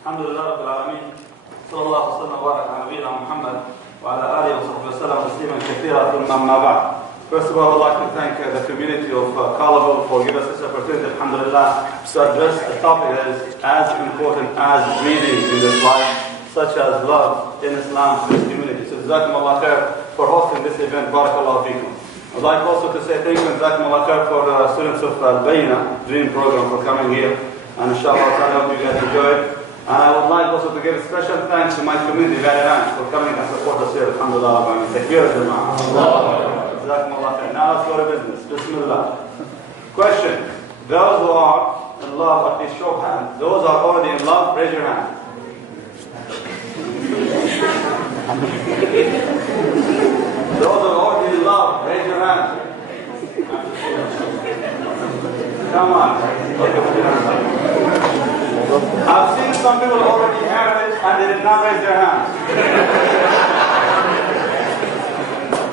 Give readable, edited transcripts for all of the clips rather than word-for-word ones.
الحمد لله رب العالمين صلى الله وسلم وبارك على نبينا محمد وعلى آله وصحبه وسلم تسليما كثيرا ثم أما بعد. First of all, I would like to thank the community of Colorado for giving us this opportunity, alhamdulillah, to address a topic that is as important as reading in this life, such as love in Islam to this community. So Jazakumullah khair for hosting this event. Barakallahu feekum. I'd like also to say thank you, Jazakumullah khair, for the students of Al-Bayna Dream Program for coming here. And inshallah, I hope you guys enjoyed. And I would like also to give a special thanks to my community, very nice, for coming and support us here. Alhamdulillah. Takbir al-Jama'ah. Now let's go to business. Bismillah. Question. Those who are in love, at least show of hands. Those who are already in love, raise your hand. Those who are already in love, raise your hand. Come on. I've seen some people already married and they did not raise their hands.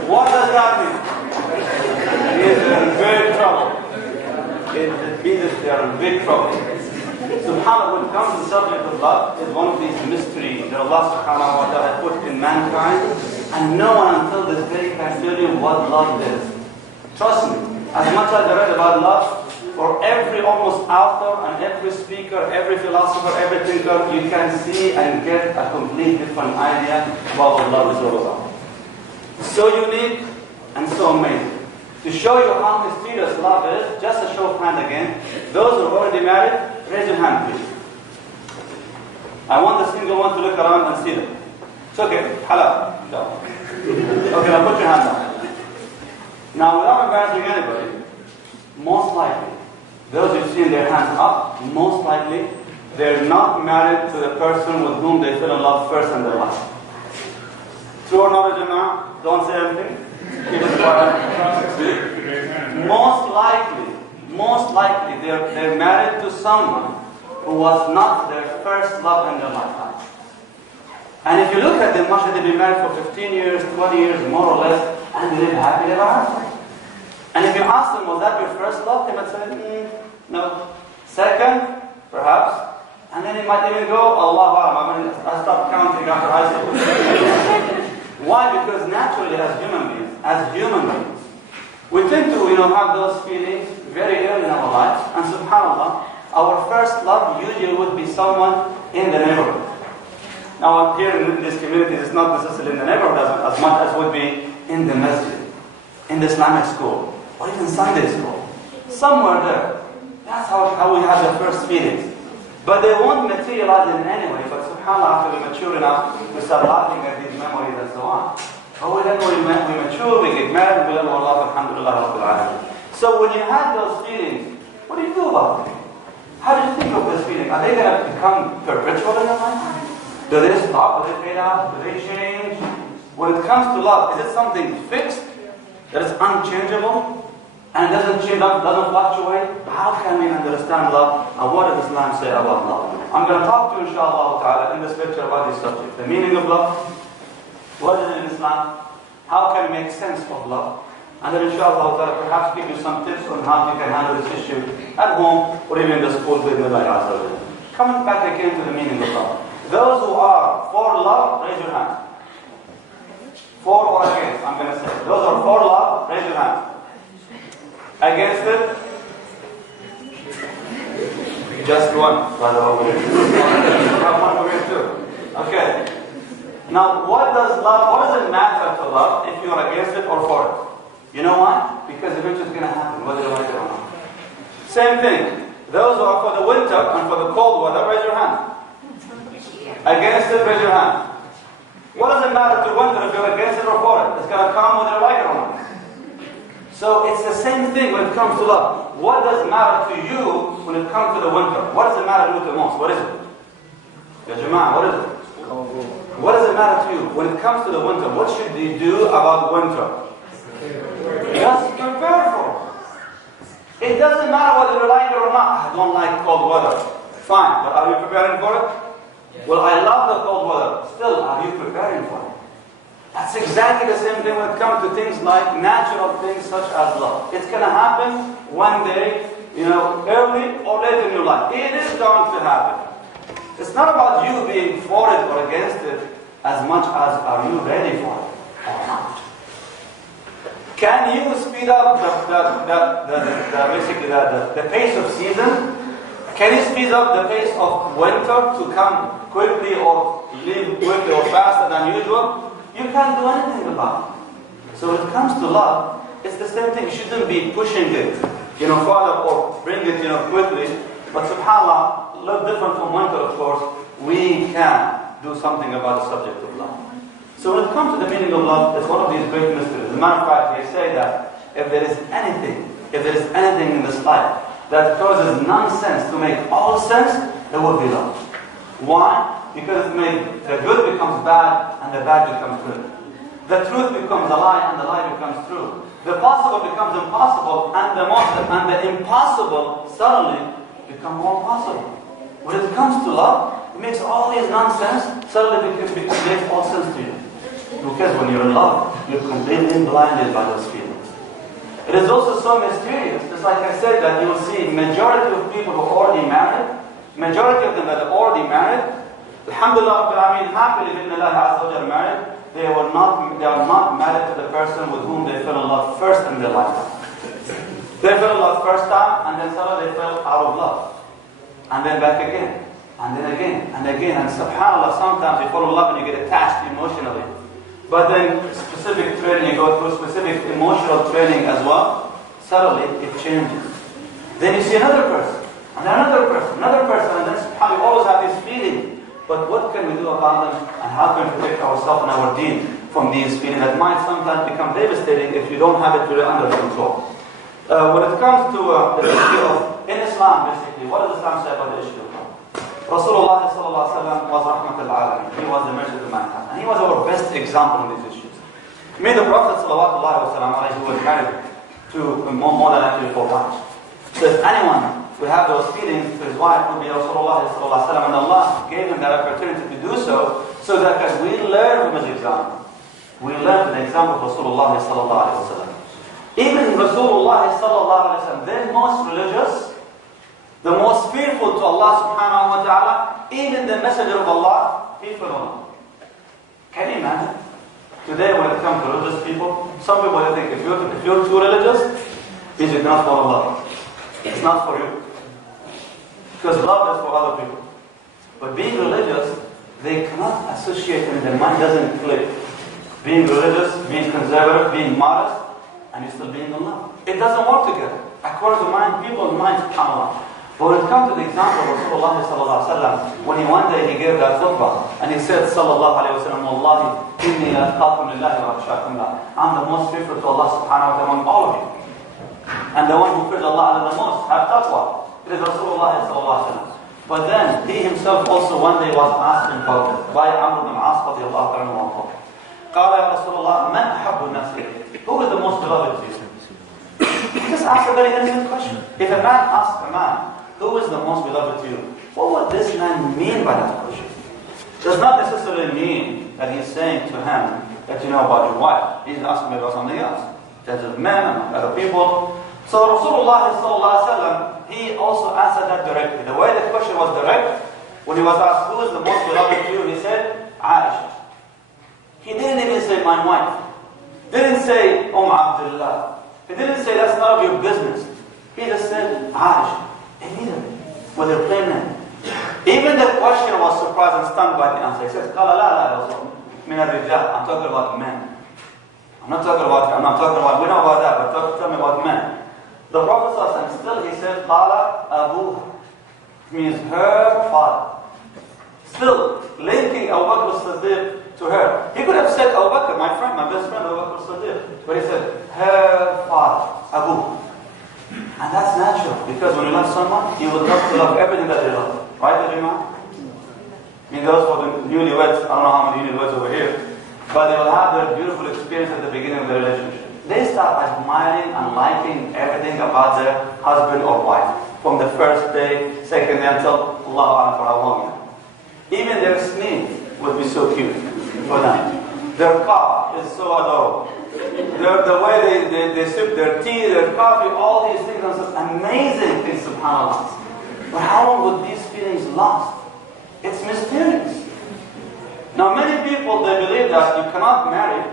What does that mean? He is in big trouble. It means they are in big trouble. SubhanAllah, when it comes to the subject of love, is one of these mysteries that Allah subhanahu wa ta'ala has put in mankind, and no one until this day can tell you what love is. Trust me, as much as I read about love, for every almost author and every speaker, every philosopher, every thinker, you can see and get a completely different idea about what love is all about. So unique and so amazing. To show you how mysterious love is, just a show of hand again. Those who are already married, raise your hand please. I want the single one to look around and see them. It's okay, halal. Okay, now put your hand down. Now without embarrassing anybody, most likely, those who've seen their hands up, most likely, they're not married to the person with whom they fell in love first in their life. True or not, Jama'ah? Don't say anything. Keep it quiet. Most likely, they're married to someone who was not their first love in their lifetime. And if you look at them, much they've been married for 15 years, 20 years, more or less, and they live happily ever after. And if you ask them, was that your first love? They might say, no. Second, perhaps. And then they might even go, Allah, I stopped counting after high school. Why? Because naturally, as human beings, we tend to, have those feelings very early in our lives. And subhanAllah, our first love usually would be someone in the neighborhood. Now, here in this community, it's not necessarily in the neighborhood as much as would be in the masjid, in the Islamic school, or even Sunday school. Somewhere there. That's how we have the first feelings. But they won't materialize in any way. But subhanAllah, after we mature enough, we start laughing at these memories and so on. But then we mature, we get married, we learn Allah, alhamdulillah, rabbil alamin. So when you have those feelings, what do you do about them? How do you think of this feeling? Are they going to become perpetual in your life? Do they stop? Do they fade out? Do they change? When it comes to love, is it something fixed, that is unchangeable, and doesn't change, doesn't fluctuate? How can we understand love, and what does Islam say about love? I'm going to talk to you, inshallah ta'ala, in this lecture about this subject. The meaning of love, what is it in Islam, how can we make sense of love, and then inshallah ta'ala perhaps give you some tips on how you can handle this issue at home, or even in the school with Allah. Coming back again to the meaning of love. Those who are for love, raise your hand. For or against, I'm going to say. Those who are for love, raise your hand. Against it? Just one. One over here too. Okay. Now, what does it matter to love if you are against it or for it? You know why? Because eventually it's going to happen, whether you like it or not. Same thing. Those who are for the winter and for the cold weather, raise your hand. Against it, raise your hand. What does it matter to winter if you're against it or for it? It's going to come whether you like it or not. So it's the same thing when it comes to love. What does matter to you when it comes to the winter? What does it matter to you the most? What is it? Ya Jama'ah, what is it? What does it matter to you when it comes to the winter? What should you do about winter? Just prepare for it. It doesn't matter whether you like it or not. I don't like cold weather. Fine, but are you preparing for it? Well, I love the cold weather. Still, are you preparing for it? That's exactly the same thing when it comes to things like natural things such as love. It's going to happen one day, early or late in your life. It is going to happen. It's not about you being for it or against it as much as are you ready for it or not. Can you speed up the pace of season? Can you speed up the pace of winter to come quickly or leave quickly or faster than usual? You can't do anything about it. So when it comes to love, it's the same thing. You shouldn't be pushing it, further or bring it, quickly. But subhanAllah, a little different from winter, of course, we can do something about the subject of love. So when it comes to the meaning of love, it's one of these great mysteries. As a matter of fact, they say that if there is anything in this life that causes nonsense to make all sense, it would be love. Why? Because the good becomes bad and the bad becomes good. The truth becomes a lie and the lie becomes true. The possible becomes impossible and the impossible suddenly become more possible. When it comes to love, it makes all these nonsense suddenly makes all sense to you. Because when you're in love, you're completely blinded by those feelings. It is also so mysterious. Just like I said, that you will see majority of people who are already married, majority of them that are already married, alhamdulillah, happily married, they are not married to the person with whom they fell in love first in their lifetime. They fell in love first time, and then suddenly they fell out of love. And then back again, and then again, and again. And subhanAllah, sometimes you fall in love and you get attached emotionally. But then specific training, you go through specific emotional training as well, suddenly it changes. Then you see another person, and another person, and then subhanAllah, we always have this feeling. But what can we do about them, and how can we protect ourselves and our deen from these feelings that might sometimes become devastating if you don't have it really under control? When it comes to the issue of, in Islam basically, what does Islam say about the issue of love? Rasulullah was rahmatul alamin. He was the mercy to mankind. And he was our best example in these issues. The Prophet who was married to more than actually 4 wives. So if anyone would have those feelings to his wife, would be Rasulullah and Allah gave him that opportunity to do so, so that as we learn from his example. We learn from the example of Rasulullah sallallahu alaihi wasallam. Even Rasulullah sallallahu alaihi wasallam, the most religious, the most fearful to Allah subhanahu wa ta'ala, even the messenger of Allah, fearful of Allah. Can you imagine? Today when it comes to religious people, some people think if you're too religious, you should not follow Allah. It's not for you. Because love is for other people. But being religious, they cannot associate and their mind doesn't click. Being religious, being conservative, being modest, and you're still being in love. It doesn't work together. According to people's minds, subhanAllah. But when it comes to the example of Rasulullah sallallahu alaihi wasallam, when one day he gave that khutbah, and he said, sallallahu alaihi wasallam, Wallahi, inni atqakum lillahi wa akhshakum lah. I'm the most fearful to Allah subhanahu wa ta'ala among all of you. And the one who fears Allah the most, have taqwa. It is Rasulullah sallallahu alaihi wasallam. But then, he himself also one day was asked in public by Amr ibn As radiyallahu anhu. قال يا رسول الله من أحب الناس إليك? Who is the most beloved to you? He just asked a very innocent question. If a man asks a man, who is the most beloved to you? What would this man mean by that question? Does not necessarily mean that he's saying to him that you know about your wife. He's asking me about something else. There's men and other people. So Rasulullah sallallahu alaihi wasallam, he also answered that directly. The way the question was direct, when he was asked who is the most beloved to you, he said, Aisha. He didn't even say my wife. Didn't say Abdullah. He didn't say that's none of your business. He just said Aisha. Immediately, with a plain name. Even the question was surprised and stunned by the answer. He says, قال لا لا يا رسول من الرجال. I'm talking about men. I'm not talking about, we know about that, but tell me about men. The Prophet ﷺ, still he said, قال أبوها. Means her father. Still linking Abu Bakr as-Siddiq to her. He could have said Abu Bakr, my friend, my best friend Abu Bakr as-Siddiq. But he said, her father, Abu. And that's natural, because when you love someone, you will love to love everything that they love. Right, Imam? I mean, those for the newlyweds, I don't know how many newlyweds over here, but they will have their beautiful experience at the beginning of the relationship. They start admiring and liking everything about their husband or wife. From the first day, second day, until Allah for how long. Even their sneak would be so cute for them. Their car is so adorable. The way they sip their tea, their coffee, all these things are such amazing things, subhanAllah. But how long would these feelings last? It's mysterious. Now many people, they believe that you cannot marry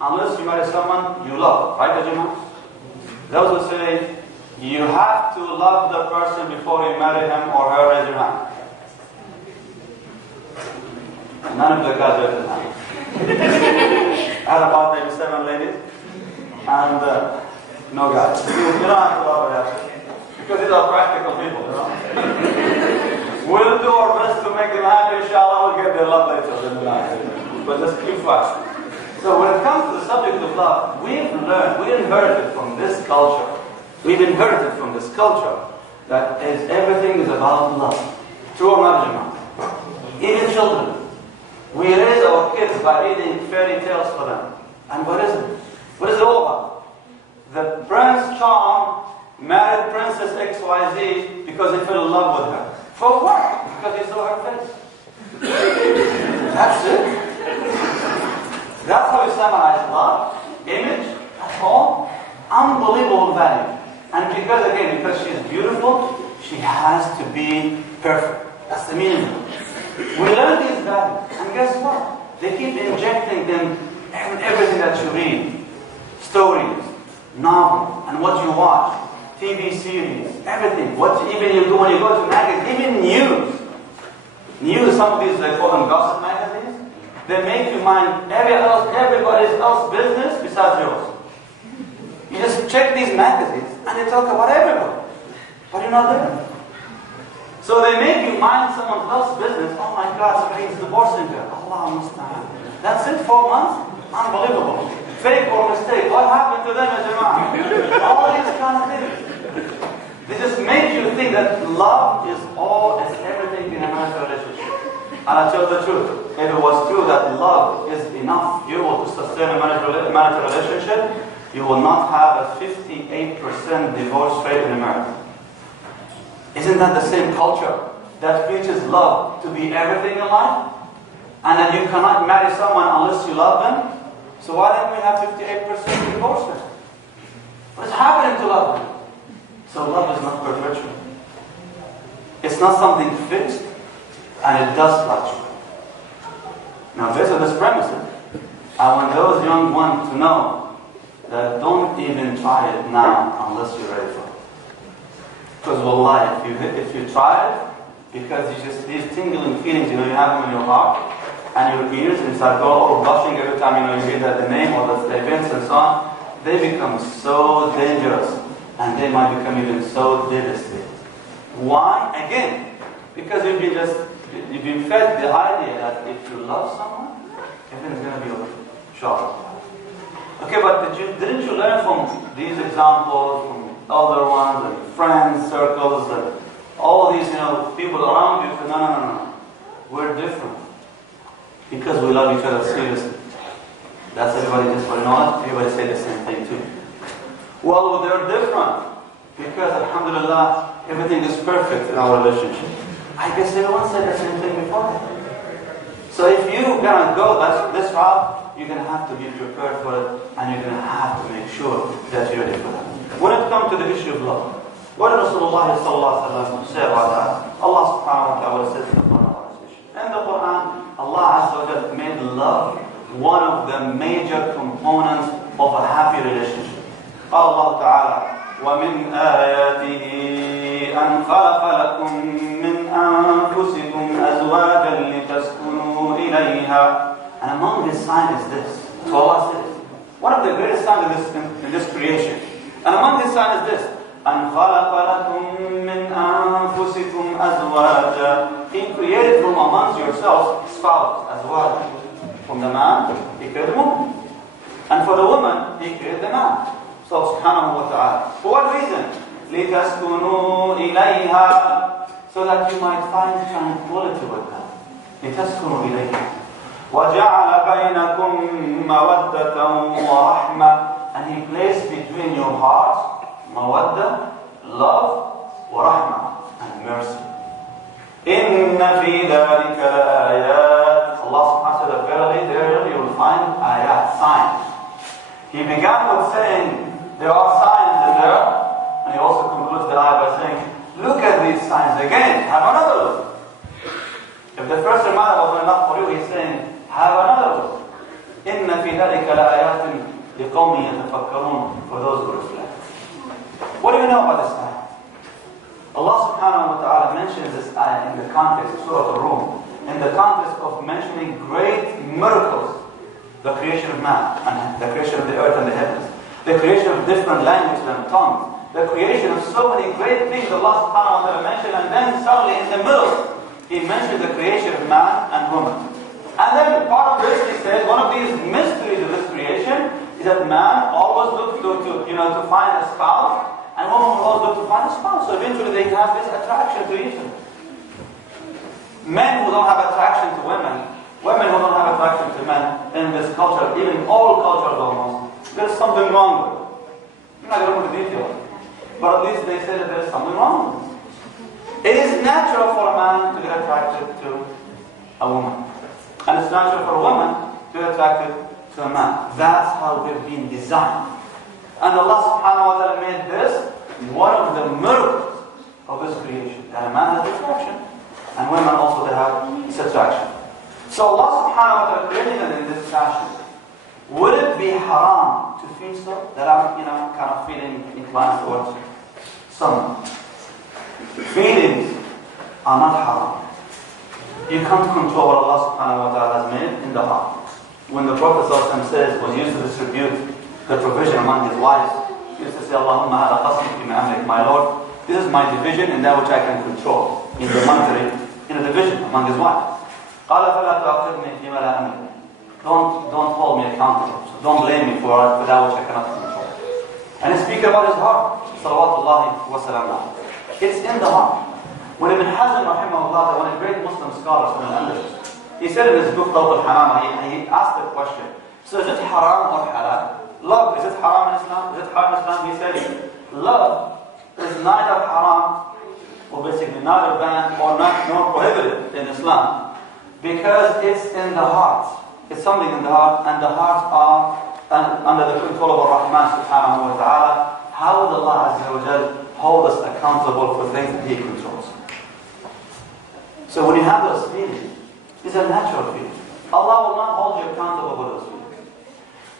unless you marry someone you love. Right, Ajima? Those who say, you have to love the person before you marry him or her, raise your hand. None of the guys raised their hand. I had about maybe 7 ladies, and no guys. You don't have to love her, because these are practical people, you know. We'll do our best to make them happy, inshallah, we'll get their love later in the night. But just keep fast. So when it comes to the subject of love, we've learned, we inherited from this culture, that everything is about love. True or not, Jama'ah? Even children. We raise our kids by reading fairy tales for them. And what is it? What is it all about? The Prince Charm married Princess XYZ because he fell in love with her. For what? Because he saw her face. That's it. That's how we summarize love. Image, that's all. Unbelievable value. And because she's beautiful, she has to be perfect. That's the meaning. We learn these values, and guess what? They keep injecting them in everything that you read. Stories, novels, and what you watch, TV series, everything. What even you do when you go to magazines, even news. News, some of these, they call them gossip magazines. They make you mind everybody else's business besides yours. You just check these magazines, and they talk about everybody. But you're not there. So they make you mind someone else's business. Oh my God, somebody's divorcing her. Allah musta'an. That's it, 4 months? Unbelievable. Fake or mistake. What happened to them, ya Jama'ah? All these kind of things. They just make you think that love is everything in a marital relationship. And I tell the truth. If it was true that love is enough fuel to sustain a marital relationship, you will not have a 58% divorce rate in America. Isn't that the same culture that preaches love to be everything in life? And that you cannot marry someone unless you love them? So why don't we have 58% divorce rate? What's happening to love? So love is not perpetual. It's not something fixed, and it does fluctuate. Now based on this premises, I want those young ones to know that don't even try it now unless you're ready for it. Because wallahi, if you try it, because it's just these tingling feelings, you have them in your heart, and your ears, and you start blushing every time, you hear the name or the events and so on, they become so dangerous, and they might become even so devastating. Why? Again, because you've been fed the idea that if you love someone, everything's going to be okay. Sure. Okay, but didn't you learn from these examples, from elder ones, and friends, circles, and all these, people around you? No. We're different. Because we love each other seriously. That's everybody just what everybody say the same thing too. Well, they're different. Because alhamdulillah, everything is perfect in our relationship. I guess everyone said the same thing before. So if you're gonna go this route, you're gonna have to be prepared for it, and you're gonna have to make sure that you're ready for that. When it comes to the issue of love, what did Rasulullah sallallahu alaihi wasallam say about that? Allah subhanahu wa ta'ala says in the Quran. In the Quran, Allah Azza wa Jalla made love one of the major components of a happy relationship. Allah Ta'ala, وَمِنْ آيَاتِهِ أَنْ خَلَقَ لَكُم مِّنْ أَنفُسِكُمْ أَزْوَاجًا لِتَسْكُنُوا إِلَيْهَا. And among his signs is this. So Allah says, one of the greatest signs in this creation. And among his signs is this. أَنْ خَلَقَ لَكُم مِّنْ أَنفُسِكُمْ أَزْوَاجًا. He created from amongst yourselves spouse, أزواج. From the man, he created the woman. And for the woman, he created the man. So subhanahu wa ta'ala. For what reason? لِتَسْكُنُوا إِلَيْهَا. So that you might find tranquility with her. لِتَسْكُنُوا إِلَيْهَا. وَجَعَلَ بَيْنَكُمْ مَوَدَّةً وَرَحْمَةً. And he placed between your hearts mawadda, love, wa rahmah, and mercy. Inna fi dhalika la-ayat. Allah subhanahu wa ta'ala, verily there you will find ayat, signs. He began with saying, there are signs in there, and he also concludes the ayah by saying, look at these signs again, have another look. If the first reminder was enough for you. He's saying, have another look. إِنَّ فِي ذَلِكَ لَآيَاتٍ لِقَوْمٍ يَتَفَكَّرُونَ, for those who reflect. What do you know about this ayah? Allah subhanahu wa ta'ala mentions this ayah in the context of Surah Al-Rum, in the context of mentioning great miracles, the creation of man, and the creation of the earth and the heavens, the creation of different languages and tongues, the creation of so many great things Allah subhanahu wa ta'ala mentioned, and then suddenly in the middle, He mentioned the creation of man and woman. And then part of this, He says, one of these mysteries of this creation is that man always looks to find a spouse, and women will always look to find a spouse. So eventually they have this attraction to each other. Men who don't have attraction to women, women who don't have attraction to men in this culture, even all cultures almost, there's something wrong with it. I'm not going to go into detail, but at least they say that there's something wrong with it. It is natural for a man to get attracted to a woman. And it's natural for a woman to get attracted to a man. That's how we've been designed. And Allah subhanahu wa ta'ala made this one of the miracles of this creation. That a man has attraction, and women also they have this attraction. So Allah subhanahu wa ta'ala created it in this fashion. Would it be haram to feel so? That I'm kind of feeling inclined towards someone. Feelings are not haram. You can't control what Allah subhanahu wa ta'ala has made in the heart. When the Prophet says, was used to distribute the provision among his wives, he used to say, Allahumma hada qasmi fi ma'amlik, my Lord, this is my division in that which I can control, in the monetary, in a division among his wives. قَالَ فَلَا تُعَقِّرْنِي فِي مَا لَا أَمْلِكُ. Don't hold me accountable. So don't blame me for that which I cannot control. And he speaks about his heart. Salawatullahi wa salam. It's in the heart. When Ibn Hazm, rahimahullah, one of the great Muslim scholars from Al-Andalus, he said in his book, Tawq al-Hamama, he asked the question, so is it haram or halal? Love, is it haram in Islam? Is it haram in Islam? He said, love is neither haram, or basically neither banned or nor prohibited in Islam, because it's in the heart. It's something in the heart, and the hearts are under the control of Ar-Rahman subhanahu wa ta'ala. How would Allah Azza wa Jal hold us accountable for things that He controls? So when you have those feelings, these are natural feelings. Allah will not hold you accountable for those feelings.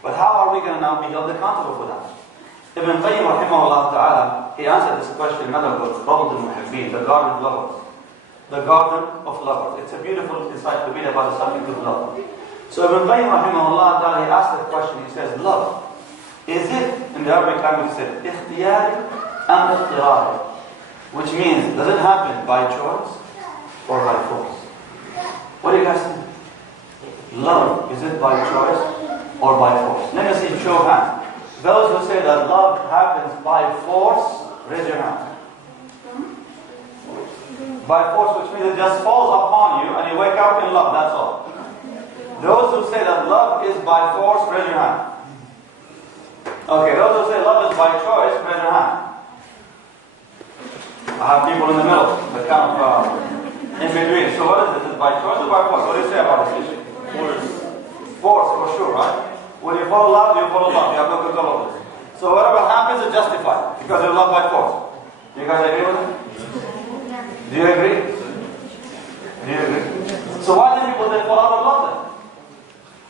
But how are we going to now be held accountable for that? Ibn Qayyim rahimahullah ta'ala, he answered this question in another book, Rawdat al-Muhibbeen, the Garden of Lovers. The Garden of Lovers. It's a beautiful encyclopedia about the subject of love. So Ibn Qayyim rahimahullah ta'ala, he asked the question, he says, love, is it, in the Arabic language, he said, ikhtiyari and ikhtirari, which means, does it happen by choice or by force? What do you guys think? Love, is it by choice or by force? Let me see, show of hands. Those who say that love happens by force, raise your hand. By force, which means it just falls upon you and you wake up in love, that's all. Those who say that love is by force, raise your hand. Okay, those who say love is by choice, raise your hand. I have people in the middle, the kind of in between. So what is this? Is it by choice or by force? What do you say about this issue? Force, for sure, right? When you follow love, you follow love. You have no control over this. So whatever happens is justified because you're loved by force. Do you guys agree with it? Do you agree? Do you agree? So why do people then fall out of love then?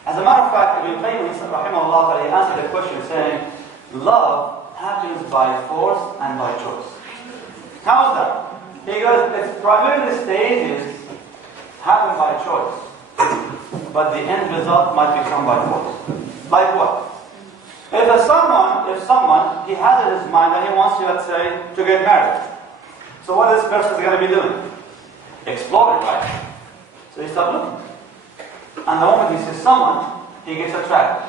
As a matter of fact, Ibn Qayyim rahimahullah, he answered the question saying, love happens by force and by choice. How is that? He goes, it's primarily the stages happen by choice, but the end result might become by force. Like what? If someone, he has in his mind that he wants to, let's say, to get married. So what is this person going to be doing? Exploring, right? So he starts looking. And the moment he sees someone, he gets attracted.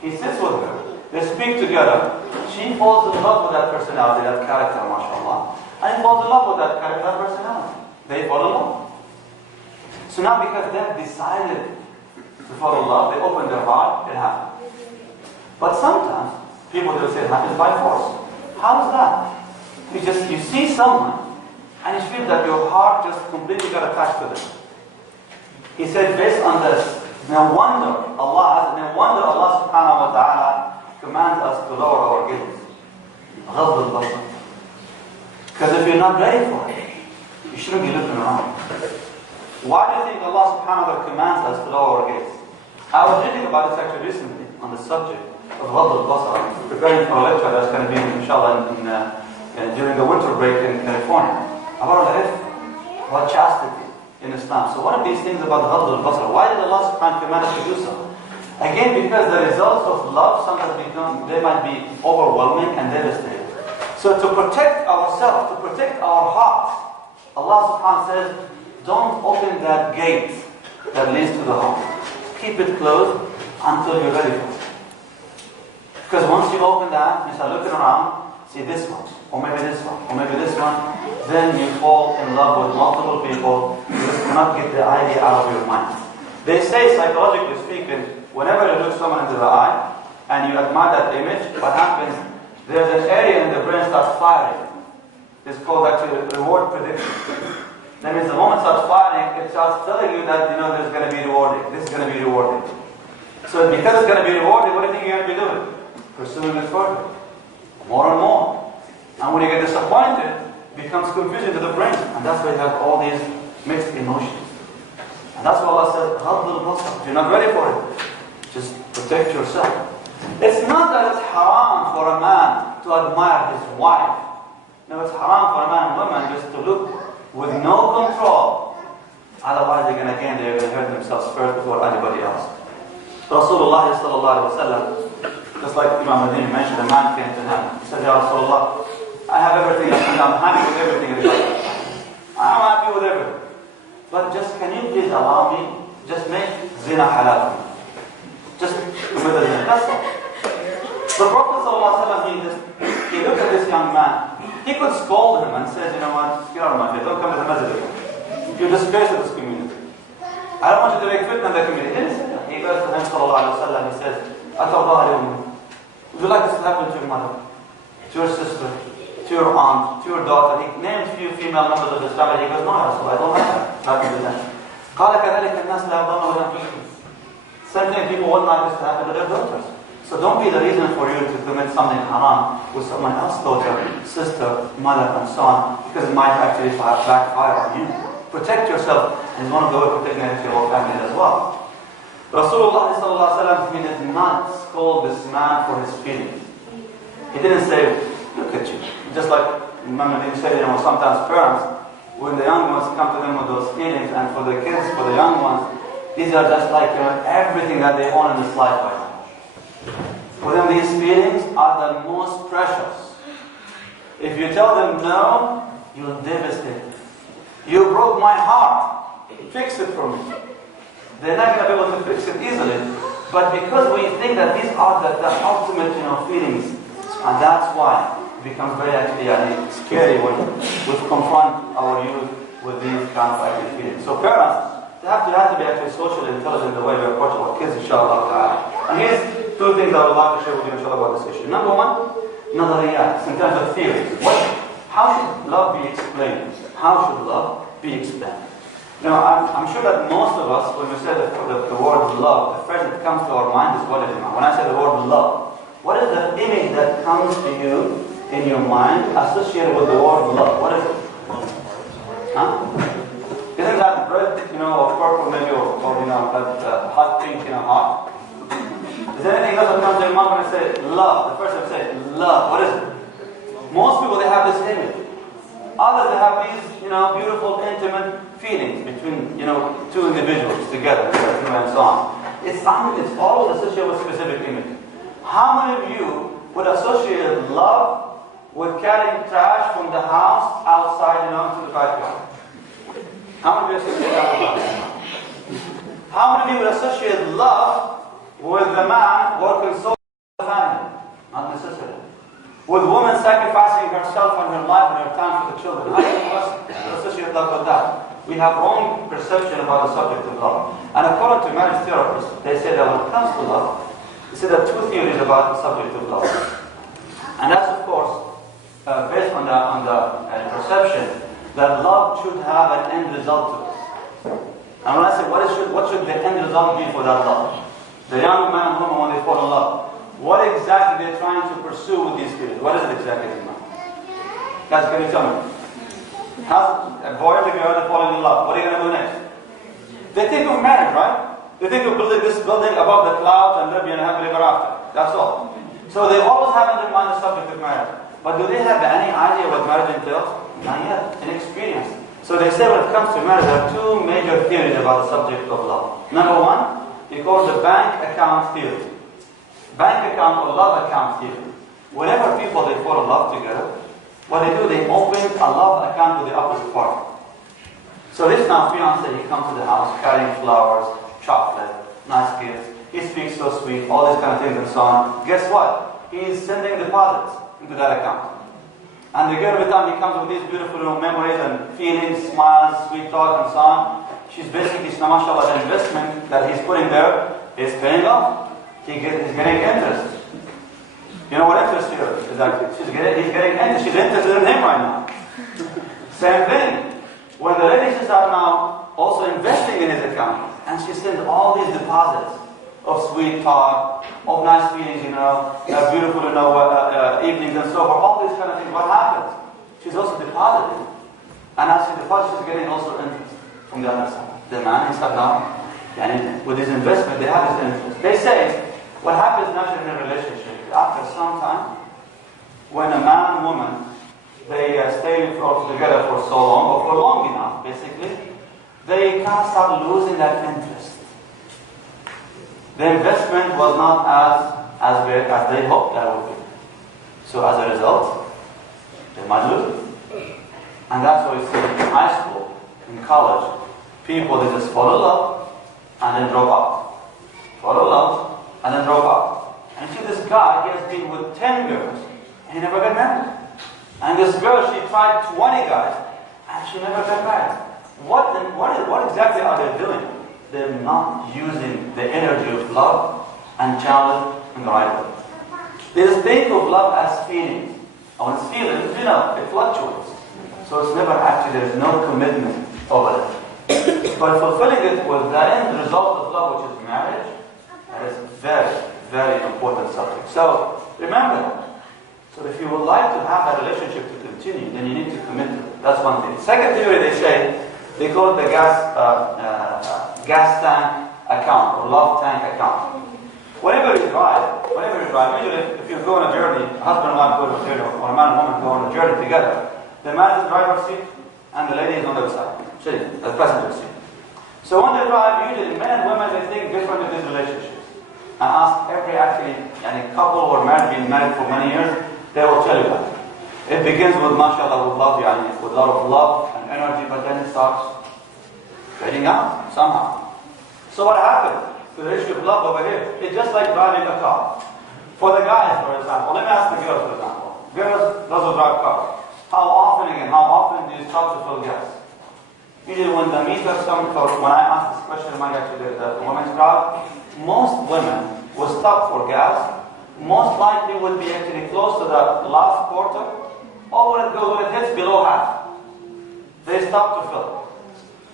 He sits with her. They speak together. She falls in love with that personality, that character, mashallah. And he falls in love with that character, that personality. They fall in love. So now because they've decided to fall in love, they open their heart, it happens. But sometimes, people will say it happens by force. How is that? You see someone, and you feel that your heart just completely got attached to them. He said, based on this, no wonder Allah subhanahu wa ta'ala commands us to lower our gaze. Because if you're not ready for it, you shouldn't be looking around. Why do you think Allah subhanahu wa ta'ala commands us to lower our gaze? I was reading about this actually recently on the subject of Ghadd al-Basar, preparing for a lecture that's going to be inshallah during the winter break in California, about about chastity in Islam. So one of these things about Ghadd al-Basar, why did Allah subhanahu wa ta'ala command us to do so? Again, because the results of love sometimes they might be overwhelming and devastating. So to protect ourselves, to protect our hearts, Allah subhanahu wa ta'ala says, don't open that gate that leads to the home. Keep it closed until you're ready for it. Because once you open that, you start looking around, see this one, or maybe this one, or maybe this one, then you fall in love with multiple people. You just cannot get the idea out of your mind. They say, psychologically speaking, whenever you look someone into the eye and you admire that image, what happens? There's an area in the brain starts firing. It's called actually reward prediction. That means the moment it starts firing, it starts telling you that there's going to be rewarding. This is going to be rewarding. So because it's going to be rewarding, what do you think you're going to be doing? Pursuing it further, more and more. And when you get disappointed, it becomes confusion to the brain, and that's why you have all these mixed emotions. And that's why Allah says, "Ghadd al-Basar." If you're not ready for it, just protect yourself. It's not that it's haram for a man to admire his wife. No, it's haram for a man and woman just to look with no control. Otherwise, they're going to hurt themselves first before anybody else. Rasulullah sallallahu alaihi wasallam, just like Imam Madini mentioned, a man came to him. He said, "Ya Rasulullah, I have everything. I'm happy with everything in life. I'm happy with everything. But just can you please allow me? Just make zina halal for me. Just commit the zina. That's all." The Prophet ﷺ, he looked at this young man. He could scold him and says, "You know what? Get out of my face. Don't come to the masjid again. You're disgrace of this community. I don't want you to make fitna in the community." He didn't say that. He goes to him, ﷺ, he says, "Abdur-Raheem, would you like this to happen to your mother, to your sister, to your aunt, to your daughter?" He named a few female members of his family. He goes, "No, I don't have that. Nothing to them." قال كذلك الناس لا يرضون أولادهم. Same thing, people wouldn't like this to happen to their daughters. So don't be the reason for you to commit something haram with someone else's daughter, sister, mother, and so on, because it might actually backfire on you. Protect yourself, and it's one of the ways of protecting your whole family as well. Rasulullah sallallahu alaihi wasallam, he did not scold this man for his feelings. He didn't say, "Look at you." Just like remember he said, sometimes parents, when the young ones come to them with those feelings, and for the kids, for the young ones, these are just like everything that they own in this life right now. For them, these feelings are the most precious. If you tell them no, you'll devastate them. "You broke my heart. Fix it for me." They're not going to be able to fix it easily. But because we think that these are the ultimate feelings, and that's why it becomes very scary when we confront our youth with these kind of feelings. So parents, they have to be actually socially intelligent in the way we approach our kids, inshallah. And here's two things I would like to share with you, inshallah, about this issue. Number one, nadariyat, in terms of theories. How should love be explained? How should love be explained? I'm sure that most of us, when we say the word love, the first that comes to our mind is what is it? When I say the word love, what is the image that comes to you in your mind associated with the word love? What is it? Huh? Isn't that red, or purple maybe, or that hot pink, heart? Is there anything else that comes to your mind when I say love? The first time I say love, what is it? Most people, they have this image. Others, they have these, beautiful, intimate feelings between, two individuals together, and so on. It's always associated with specific image. How many of you would associate love with carrying trash from the house outside, to the backyard? How many of you associate that with love? How many of you would associate love with the man working so for the family? Not necessarily. With woman sacrificing herself and her life and her time for the children. How many of us associate love with that? We have wrong perception about the subject of love. And according to marriage therapists, they say that when it comes to love, they say there are two theories about the subject of love. And that's, of course, based on the perception that love should have an end result to it. And when I say what should the end result be for that love? The young man and woman, when they fall in love, what exactly they're trying to pursue with these feelings? What is it exactly in mind? Guys, can you tell me? A boy and a girl, they're falling in love. What are you going to do next? They think of marriage, right? They think of building this building above the clouds and living happily ever after. That's all. So they always have in their mind the subject of marriage. But do they have any idea what marriage entails? Not yet. Inexperience. So they say when it comes to marriage, there are two major theories about the subject of love. Number one, they call it the bank account theory. Bank account or love account theory. Whenever people they fall in love together, what they do, they open a love account with the opposite party. So this now fiancé, he comes to the house carrying flowers, chocolate, nice gifts. He speaks so sweet, all these kind of things and so on. Guess what? He's sending deposits into that account. And the girl, every time he comes with these beautiful memories and feelings, smiles, sweet talk and so on, she's basically, mashallah, the investment that he's putting there is paying off. He's getting interest. You know what interest here is? Exactly. He's getting interest. She's interested in him right now. Same thing. When the ladies are now also investing in his account, and she sends all these deposits of sweet talk, of nice feelings, beautiful, evenings and so forth, all these kind of things, what happens? She's also depositing. And as she deposits, she's getting also interest from the other side. The man is now, with his investment, they have his interest. They say, what happens naturally in a relationship, after some time, when a man and woman, they stay together for so long, or for long enough, basically, they kind of start losing that interest. The investment was not as big as they hoped that would be. So as a result, they might lose it. And that's what we see in high school, in college. People, they just fall in love and then drop out. Fall in love and then drop out. And see this guy, he has been with 10 girls and he never got married. And this girl, she tried 20 guys and she never got married. What exactly are they doing? They're not using the energy of love and challenge in the right way. They just think of love as feelings. And when it's feelings, it fluctuates. So it's never actually, there is no commitment over it. But fulfilling it with the end result of love, which is marriage, that is very, very important subject. So remember, so if you would like to have that relationship to continue, then you need to commit to it. That's one thing. Second theory, they say, they call it the gas tank account or love tank account. Whenever you drive, usually if you go on a journey, a husband and wife go on a journey, or a man and woman go on a journey together, the man is in the driver's seat and the lady is on the other side, sitting at the passenger seat. So when they drive, usually men and women, they think different in these relationships. And ask every couple or married, been married for many years, they will tell you that. It begins with mashallah, with love, with a lot of love and energy, but then it starts fading out somehow. So what happens to the issue of love over here? It's just like driving a car. For the guys, for example, let me ask the girls, for example. Girls, those who drive cars. How often do you stop to fill gas? Usually when the meters come, when I ask this question, the women's crowd, most women will stop for gas. Most likely would be actually close to the last quarter, or when it hits below half, they stop to fill.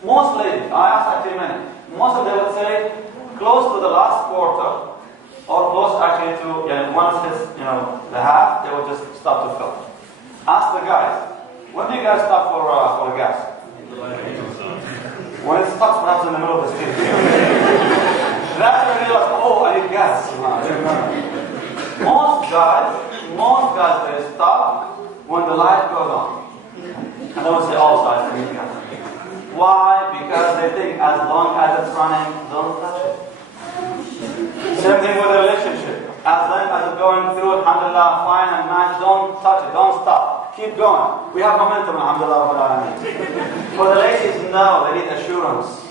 Most ladies, I asked actually many, most of them would say close to the last quarter, or close actually to, once it's the half, they would just stop to fill. Ask the guys, when do you guys stop for the gas? When it stops perhaps in the middle of the street. That's when you're like, oh, I need gas. Most guys, they stop when the light goes on. And they will say, oh, sorry, I need gas. Why? Because they think as long as it's running, don't touch it. Same thing with a relationship. As long as it's going through, alhamdulillah, fine and nice, don't touch it, don't stop. Keep going. We have momentum, alhamdulillah. For the ladies, no, they need assurance.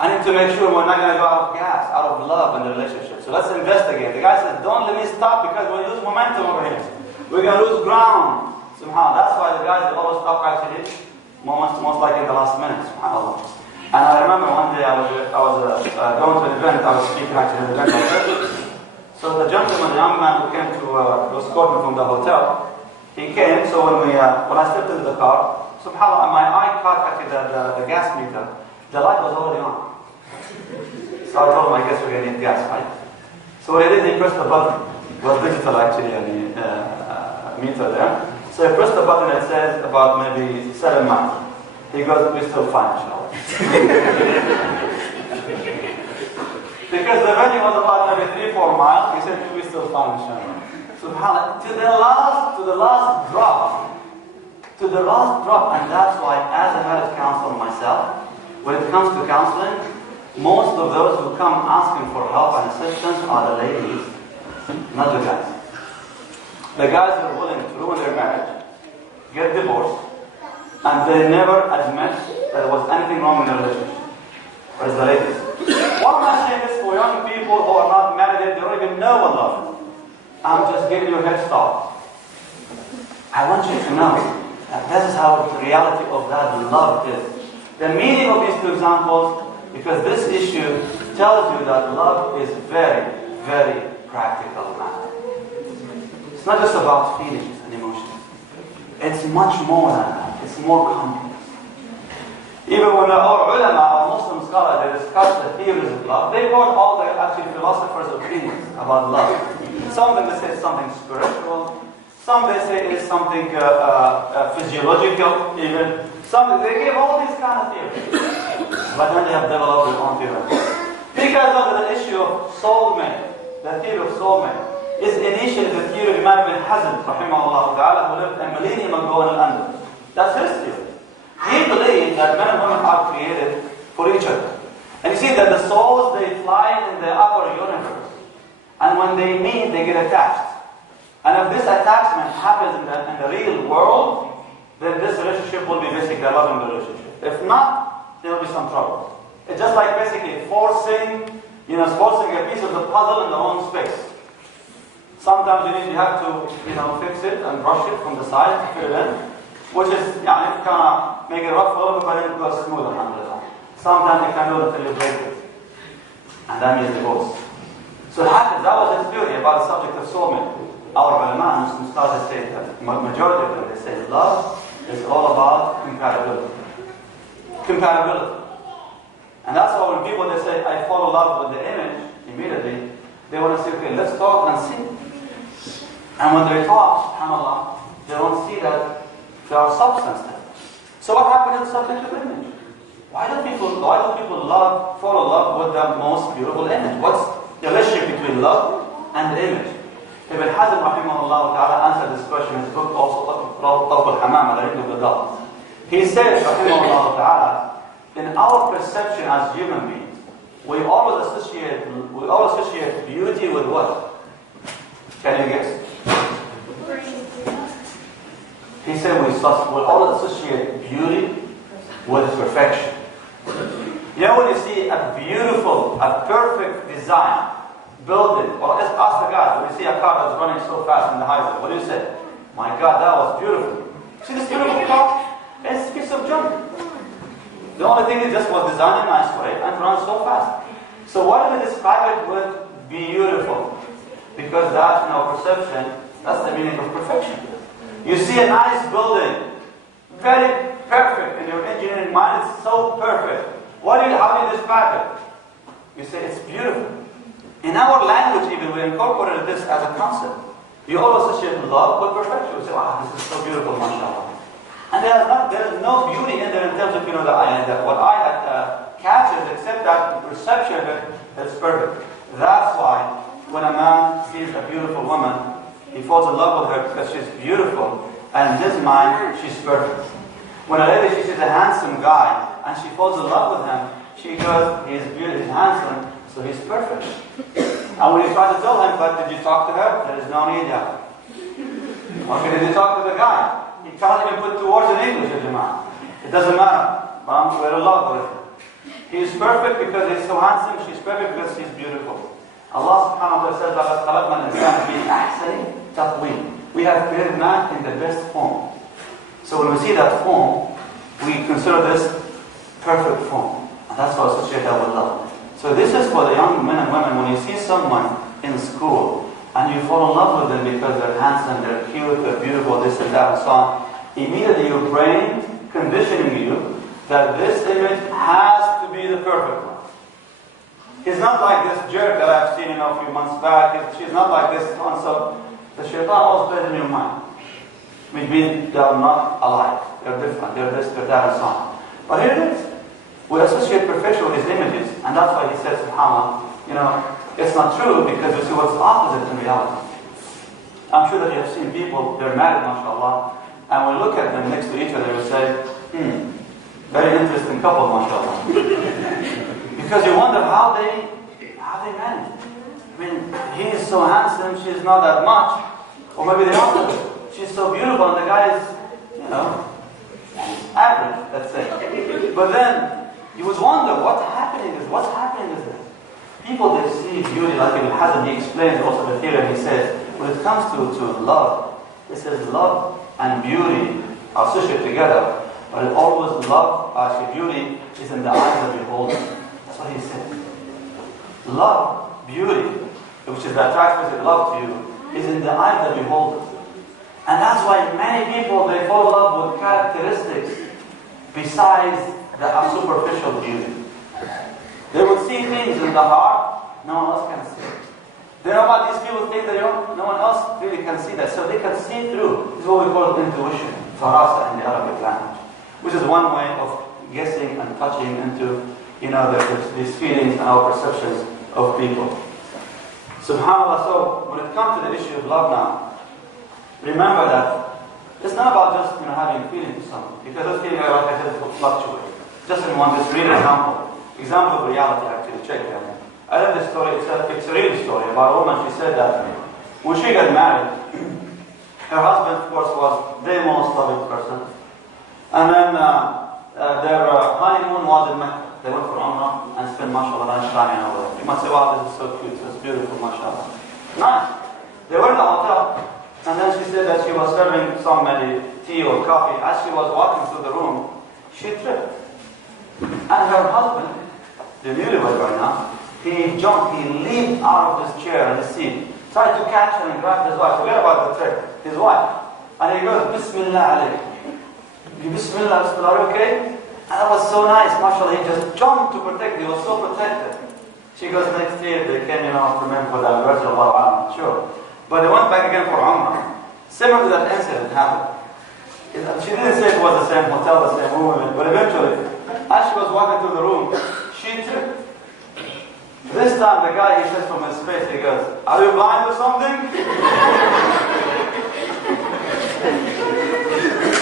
I need to make sure we're not going to go out of gas, out of love in the relationship. So let's investigate. The guy says, don't let me stop because we lose momentum over here. We're going to lose ground. Somehow. That's why the guys always stop actually, most likely in the last minute. SubhanAllah. And I remember one day I was going to an event, I was speaking actually at an event like this. So the gentleman, the young man who came to escort me from the hotel, he came, so when I stepped into the car, SubhanAllah, my eye caught actually the gas meter. The light was already on. So I told him, I guess we're going to need gas, right? So what he did, he pressed the button. It was digital actually, and meter there. So he pressed the button that says about maybe 7 months. He goes, we're still fine, inshallah. Because the venue was about maybe 3-4 miles. He said, we still fine, inshallah. SubhanAllah, to the last drop. To the last drop. And that's why, as a marriage counselor myself, when it comes to counseling, most of those who come asking for help and assistance are the ladies, not the guys. The guys are willing to ruin their marriage, get divorced, and they never admit that there was anything wrong in the relationship. Whereas the ladies. Why am I saying this for young people who are not married, they don't even know what love is? I'm just giving you a head start. I want you to know that this is how the reality of that love is. The meaning of these two examples, because this issue tells you that love is very, very practical matter. It's not just about feelings and emotions. It's much more than that. It's more complex. Even when our ulama, our Muslim scholars, they discuss the theories of love, they quote all the actually philosophers' opinions about love. Some of them say it's something spiritual. Some they say it is something physiological even. Some they give all these kind of theories. But then they have developed their own theories. Because of the issue of soulmate, the theory of soulmate, is initially the theory of Imam ibn Hazm, rahimahullah ta'ala, who lived a millennium ago in London. That's his theory. He believed that men and women are created for each other. And you see that the souls, they fly in the upper universe. And when they meet, they get attached. And if this attachment happens in the real world, then this relationship will be basically a loving relationship. If not, there will be some trouble. It's just like basically forcing a piece of the puzzle in the wrong space. Sometimes you have to, fix it and brush it from the side to fill it in, which is, kind of make it rough a little bit, but then it goes smooth, alhamdulillah. Sometimes you can do it until you break it. And that means divorce. So it happens. That was his theory about the subject of soulmate. Our ulama, Muslim scholars say that, majority of them, they say love is all about compatibility. Compatibility. And that's why when people, they say, I fall in love with the image, immediately, they want to say, okay, let's talk and see. And when they talk, subhanAllah, they don't see that there are substance there. So what happened in the subject of image? Why do people fall in love with the most beautiful image? What's the relationship between love and the image? Ibn Hazm rahimahullah ta'ala answered this question in his book also, Talq al-Hamam, the ring of the dove. He says, rahimahullah ta'ala, in our perception as human beings, we always associate beauty with what? Can you guess? He said we always associate beauty with perfection. You know when you see a beautiful, a perfect design, building, or let's ask the guy, when you see a car that's running so fast in the highway, what do you say? My God, that was beautiful. See this beautiful car? It's a piece of junk. The only thing is just was designed in a nice way and runs so fast. So why do they describe it with beautiful? Because that's in our perception, that's the meaning of perfection. You see a nice building, very perfect in your engineering mind, it's so perfect. How do you describe it? You say it's beautiful. In our language even, we incorporated this as a concept. You always associate love with perfection. You say, wow, this is so beautiful, mashallah. And there is no beauty in there in terms of, what I catch is except that perception of it is perfect. That's why when a man sees a beautiful woman, he falls in love with her because she's beautiful, and in his mind, she's perfect. When a lady, she sees a handsome guy, and she falls in love with him, she goes, he's beautiful, he's handsome, so he's perfect. And when you try to tell him, but did you talk to her? There is no need yet. Okay, did you talk to the guy? He can't even put 2 words in English, it doesn't matter. But we're in love with him. He's perfect because he's so handsome, she's perfect because she's beautiful. Allah subhanahu wa ta'ala says, لَقَدْ خَلَقْنَا الْإِنسَانَ فِي أَحْسَنِ تَقْوِيمٍ. We have created man in the best form. So when we see that form, we consider this perfect form. And that's what associated with love. So this is for the young men and women. When you see someone in school, and you fall in love with them because they're handsome, they're cute, they're beautiful, this and that and so on, immediately your brain conditioning you that this image has to be the perfect one. He's not like this jerk that I've seen a few months back. She's not like this one. So the shaitan always plays in your mind. Which means they are not alike. They're different. They're this, they're that, and so on. But here it is. We associate perfection with his images. And that's why he says, subhanAllah, it's not true because you see what's opposite in reality. I'm sure that you have seen people, they're married, mashallah, and when you look at them next to each other, you say, very interesting couple, mashallah. Because you wonder how they manage. I mean, he is so handsome, she's not that much. Or maybe the opposite. She's so beautiful and the guy is, average, let's say. But then, you would wonder, what's happening is this. People, they see beauty, like Ibn Hazm, he explains also the theory, he says, when it comes to love, he says love and beauty are associated together, but it always beauty is in the eyes of the beholder. That's what he said. Love, beauty, which is the attraction of love to you, is in the eyes of the beholder. And that's why many people, they fall in love with characteristics besides the superficial beauty. They will see things in the heart no one else can see. They know about these people think that no one else really can see that. So they can see through. This is what we call intuition, farasa in the Arabic language. Which is one way of guessing and touching into these feelings and our perceptions of people. SubhanAllah, so when it comes to the issue of love now, remember that it's not about just having feelings for someone. Because those feelings, like I said, will fluctuate. Just in one, just read an example of reality actually, check it out. I read this story, it's a real story about a woman. She said that when she got married, her husband, of course, was the most loving person. And then their honeymoon was in Mecca. They went for Umrah and spent, mashallah, lunch time over there. You might say, wow, this is so cute, this is beautiful, mashallah. Nice. They were in the hotel, and then she said that she was serving somebody tea or coffee. As she was walking through the room, she tripped. And her husband, the newlywed right now, he jumped, he leaped out of his chair and his seat, tried to catch her and grab his wife. Forget about the trick, his wife. And he goes, Bismillah alayk. Bismillah, Bismillah, are you okay? And that was so nice, mashallah, he just jumped to protect, he was so protected. She goes, next year they came, to remember for the anniversary of Allah, sure. But they went back again for Umrah. Similar to that incident happened. She didn't say it was the same hotel, the same woman, but eventually, as she was walking through the room, she tripped. This time the guy, he says from his face, he goes, are you blind or something?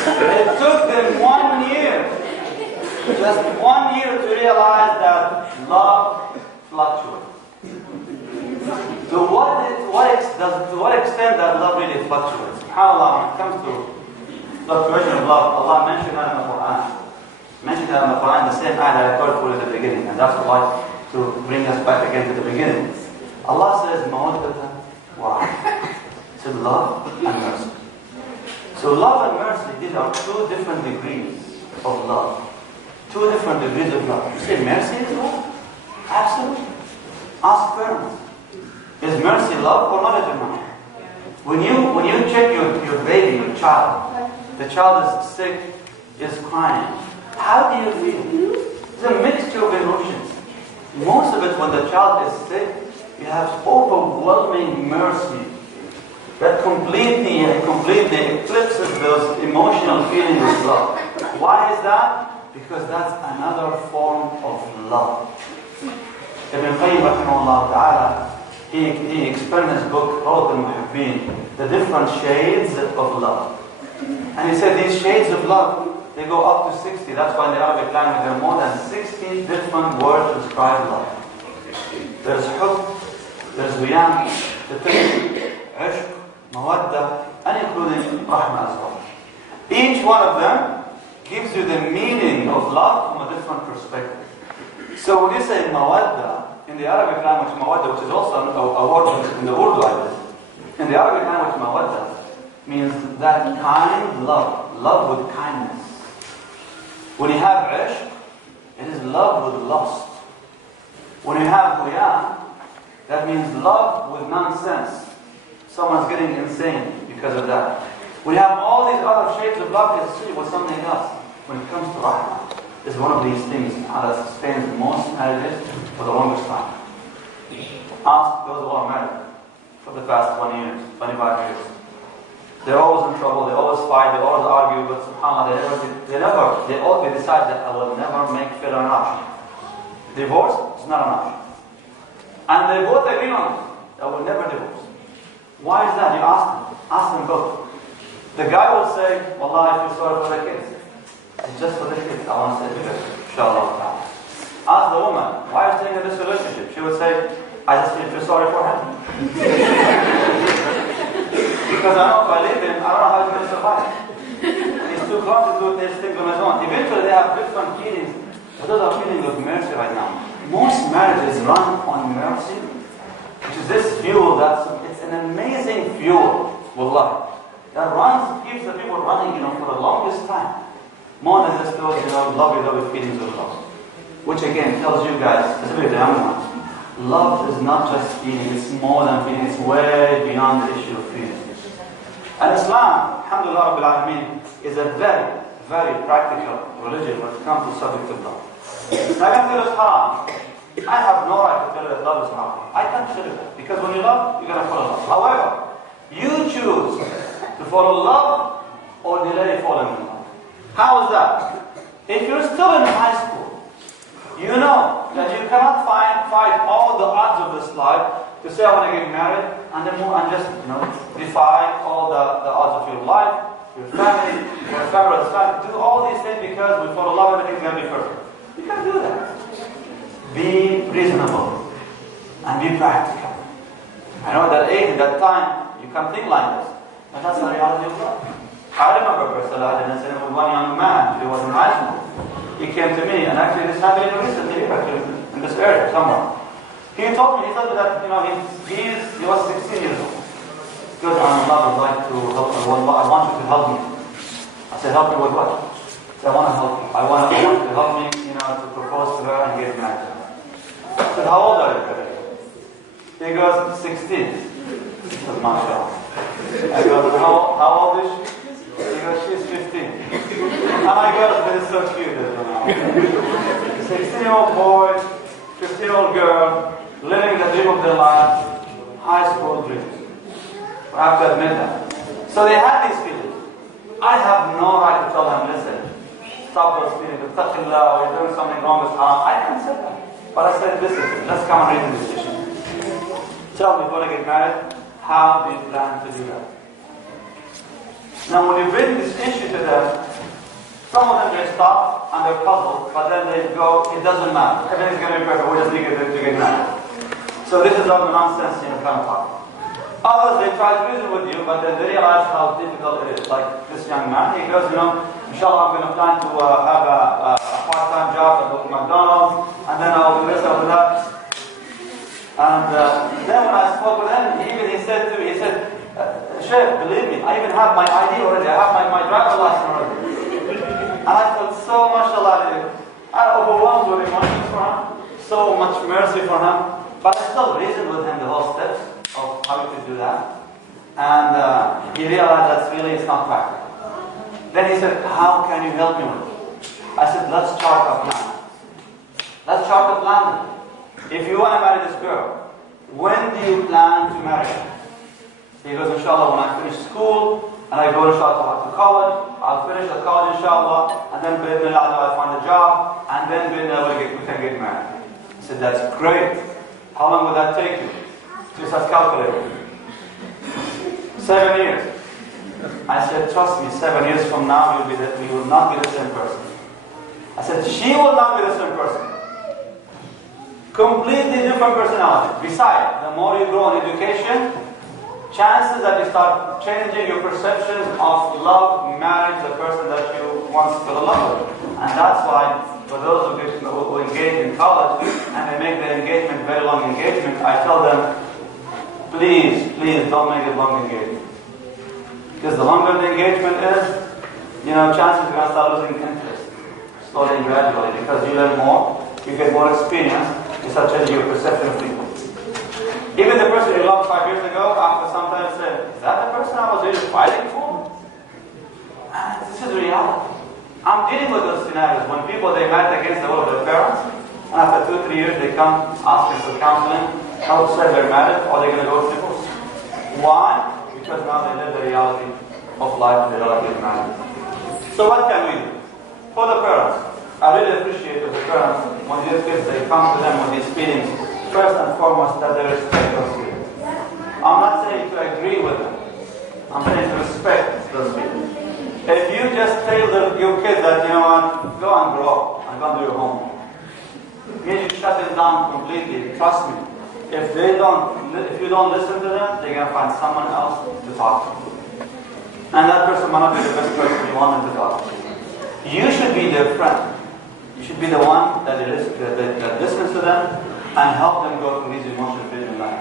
It took them 1 year, just 1 year to realize that love fluctuates. To what extent that love really fluctuates? SubhanAllah, when it comes to fluctuation of love, Allah mentioned that in the Quran. Mentioned that in the Quran, the same ayah that I quoted for at the beginning, and that's why to bring us back again to the beginning. Allah says, mawaddatan wa rahmah. He said love and mercy. So love and mercy, these are two different degrees of love. Two different degrees of love. You say mercy is love? Absolutely. Ask parents. Is mercy love or not, Jama'ah? When you check your baby, your child, the child is sick, is crying. How do you feel? It's a mixture of emotions. Most of it, when the child is sick, you have overwhelming mercy that completely eclipses those emotional feelings of love. Why is that? Because that's another form of love. Ibn Qayyim rahimahullah ta'ala, he explained in his book, Rawd al-Muhibbeen, the different shades of love. And he said these shades of love, they go up to 60. That's why in the Arabic language there are more than 60 different words to describe love. There's hub, there's wiyam, ishq, mawadda, and including rahmah as well. Each one of them gives you the meaning of love from a different perspective. So when you say mawadda, in the Arabic language mawadda, which is also a word in the Urdu language, in the Arabic language mawadda means that kind love with kindness. When you have ishq, it is love with lust. When you have huyam, that means love with nonsense. Someone's getting insane because of that. We have all these other shapes of love, it's really with something else. When it comes to rahmah, it's one of these things that sustains most marriages for the longest time. Ask those who are married for the past 20 years, 25 years. They're always in trouble, they always fight, they always argue, but subhanAllah, they decide that I will never make failure an option. Divorce is not an option. And they both agree on it. They will never divorce. Why is that? You ask them. Ask them both. The guy will say, Wallah, I feel sorry for the kids. It's just for the kids. I want to stay together. Inshallah. Ask the woman, why are you staying in this relationship? She would say, I just feel sorry for him. Because I know if I leave him, I don't know how he's going to survive. He's too close to do these things on his own. Eventually they have different feelings. But those are feelings of mercy right now. Most marriages run on mercy, which is this fuel it's an amazing fuel, wallah, that keeps the people running, for the longest time. More than just those, lovely feelings of love. Which again tells you guys, especially the young ones, love is not just feeling, it's more than feeling, it's way beyond the issue of feeling. And Islam, alhamdulillah Rabbil Alameen, is a very, very practical religion when it comes to the subject of love. I can tell it's haram. I have no right to tell you that love is haram. I can't tell you that. Because when you love, you're going to fall in love. However, you choose to fall in love or delay falling in love. How is that? If you're still in high school, you know that you cannot fight all the odds of this life to say I want to get married and then move and just defy all the odds of your life, your family, do all these things because we fall in love, everything's going to be perfect. You can't do that. Be reasonable and be practical. I know at that age, at that time, you can think like this, but that's the reality of life. I remember Salah had an incident with one young man. He was in high school. He came to me, and actually this happened recently, in this area somewhere. He told me that he was 16 years old. He goes, I'm in love, I'd like to help you. I want you to help me. I said, help me with what? He said, I want to help you. I want you to help me, to propose to her and get married to her. I said, how old are you? He goes, 16. He said, mashallah. I go, how old is she? He goes, she's 15. And I go, this is so cute. 16-year-old boy, 15-year-old girl, living the dream of their life, high school dreams. I have to admit that. So they had these feelings. I have no right to tell them, listen, stop those feelings, Taqillah, or you're doing something wrong with haram. I can't say that. But I said, listen, let's come and read the decision. Tell me, before I get married, how do you plan to do that? Now when you bring this issue to them, some of them they stop and they're puzzled, but then they go, it doesn't matter. Everything's going to be perfect, we just need to get married. So this is all nonsense kind of talk. Others, they try to reason with you, but then they realize how difficult it is. Like this young man, he goes, inshallah, I'm going to plan to have a part-time job at McDonald's, and then I'll do this, I'll do that. And then when I spoke with him, he said to me, Shaykh, believe me, I even have my ID already, I have my driver's license already. And I felt so much alive. I overwhelmed with emotions for him, so much mercy for him, but I still reasoned with him the whole steps of how you could do that. And he realized that really it's not practical. Then he said, how can you help me with it? I said, let's chart a plan. Let's chart a plan. If you want to marry this girl, when do you plan to marry her? He goes, inshallah, when I finish school, and I go inshallah to college, I'll finish the college inshallah, and then I'll find a job, and then we can get married. I said, that's great. How long will that take you? Just as calculated. 7 years. I said, trust me, 7 years from now, you will not be the same person. I said, she will not be the same person. Completely different personality. Besides, the more you grow in education, chances that you start changing your perception of love, marriage, the person that you once fell in love with. And that's why, for those who engage in college, and they make the engagement very long engagement, I tell them, please don't make it long engagement. Because the longer the engagement is, chances you're going to start losing interest. Slowly and gradually, because you learn more, you get more experience, you start changing your perception of people. Even the person you loved 5 years ago, after some time said, is that the person I was really fighting for? This is reality. I'm dealing with those scenarios when people, they met against the will of their parents, and after 2 or 3 years they come asking for counseling, how to say they're married, or they're going to go to divorce. Why? Because now they live the reality of life, they don't get married. So what can we do? For the parents, I really appreciate that the parents, when these kids, they come to them with these feelings, first and foremost, that they respect those feelings. I'm not saying to agree with them. I'm saying to respect those feelings. If you just tell your kids that, you know what, go and grow up and go and do your homework, means you shut them down completely. Trust me. If you don't listen to them, they're going to find someone else to talk to. And that person might not be the best person you want them to talk to. You should be their friend. You should be the one that listens to them and help them go through these emotional phases in life.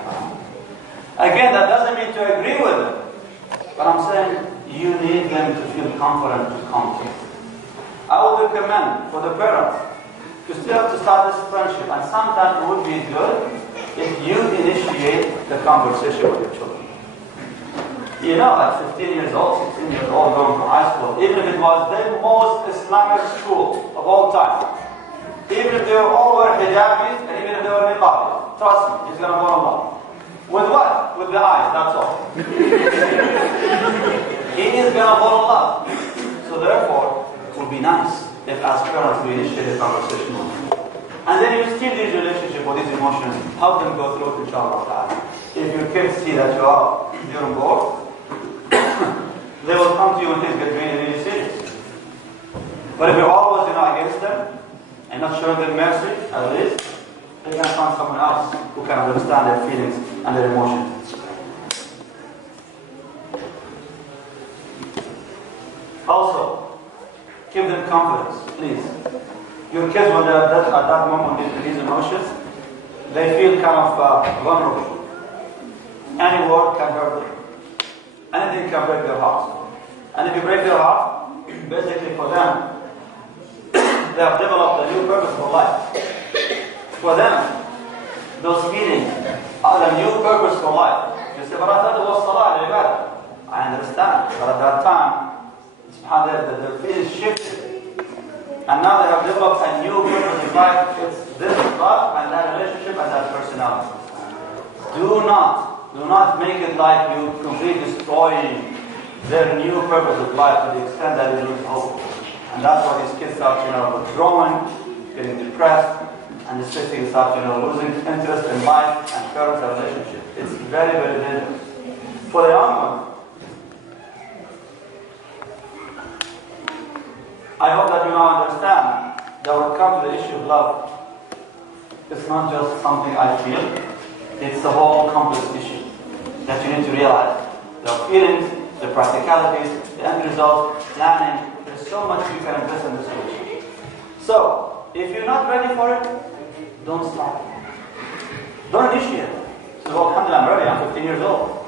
Again, that doesn't mean to agree with them. But I'm saying you need them to feel confident to come to you. I would recommend for the parents to still to start this friendship, and sometimes it would be good if you initiate the conversation with your children. You know, at 15 years old, 16 years old, going to high school, even if it was the most Islamic school of all time, even if they were all wearing hijabis, and even if they were niqabis, trust me, he's going to fall in love. With what? With the eyes, that's all. He is going to fall in love. So therefore, it would be nice if as parents we initiate a conversation with them. And then you still these relationships or these emotions, help them go through it, inshallah. If your kids see that you're on board, they will come to you when things get really, really serious. But if you're always against them and not showing them mercy, at least, they can find someone else who can understand their feelings and their emotions. Also, give them confidence, please. Your kids, when they're at that moment with these emotions, they feel kind of vulnerable. Any word can hurt them. Anything can break their hearts. And if you break their heart, basically for them, they have developed a new purpose for life. For them, those feelings are a new purpose for life. You say, but I thought it was Salah al-Ibadah. I understand, but at that time, the feelings shifted. And now they have developed a new purpose in life. It's this love and that relationship and that personality. Do not make it like you completely destroying their new purpose of life to the extent that they lose hope. And that's why these kids start, withdrawing, getting depressed, and the kids start, losing interest in life and parents and relationship. It's very, very dangerous. For the young ones, I hope that you now understand that when it comes to the issue of love, it's not just something I feel, it's a whole complex issue that you need to realize. There are feelings, the practicalities, the end result, planning. There's so much you can invest in this relationship. So, if you're not ready for it, don't start. Don't initiate. So, well, alhamdulillah, I'm ready, I'm 15 years old.